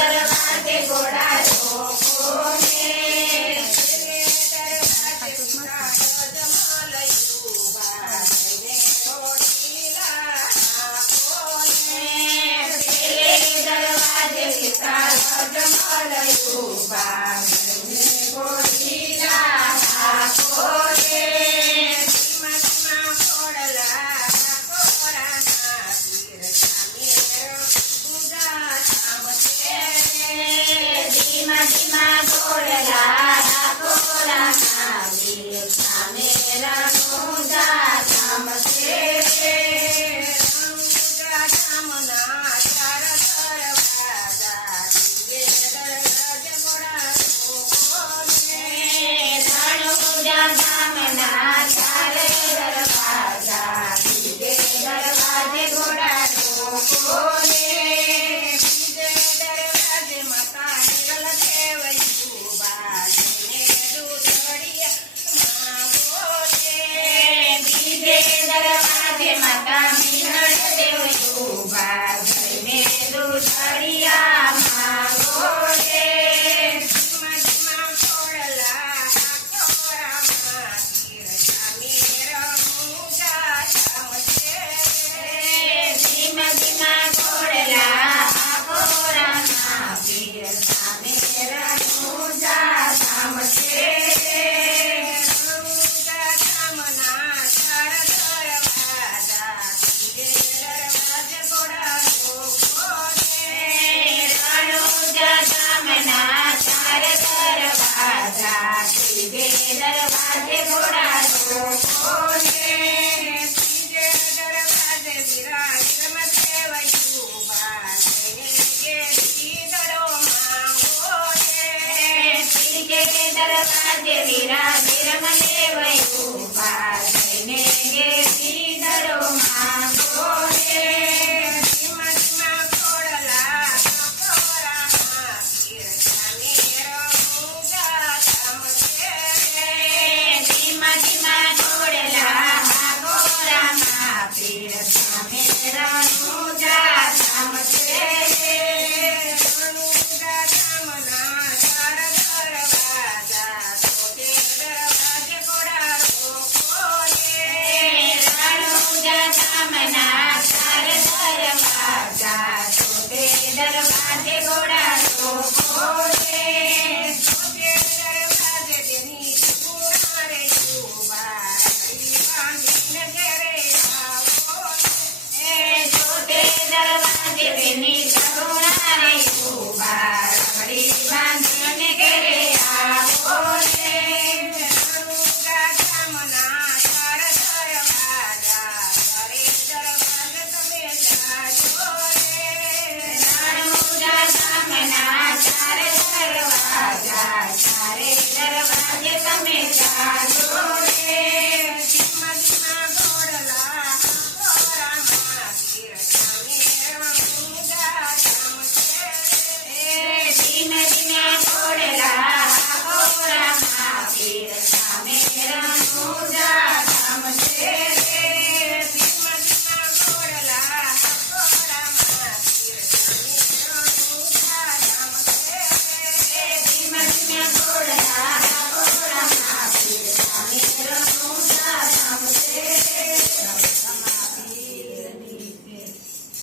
दरवाजे घोड़ा रोको ने दरवाजे माता मीनड़ देव युवा घरने दूधरिया मांगो रे धीमा खोड़ला खोरा मातीर सामी रमुजा समसे धीमा खोड़ला खोरा मातीर सामी रमुजा समसे दरवाजे घोड़ा रोको ने तीजे दरवाजे विराज देव युवा के दरो मांगो ने तीजे दरवाजे विराज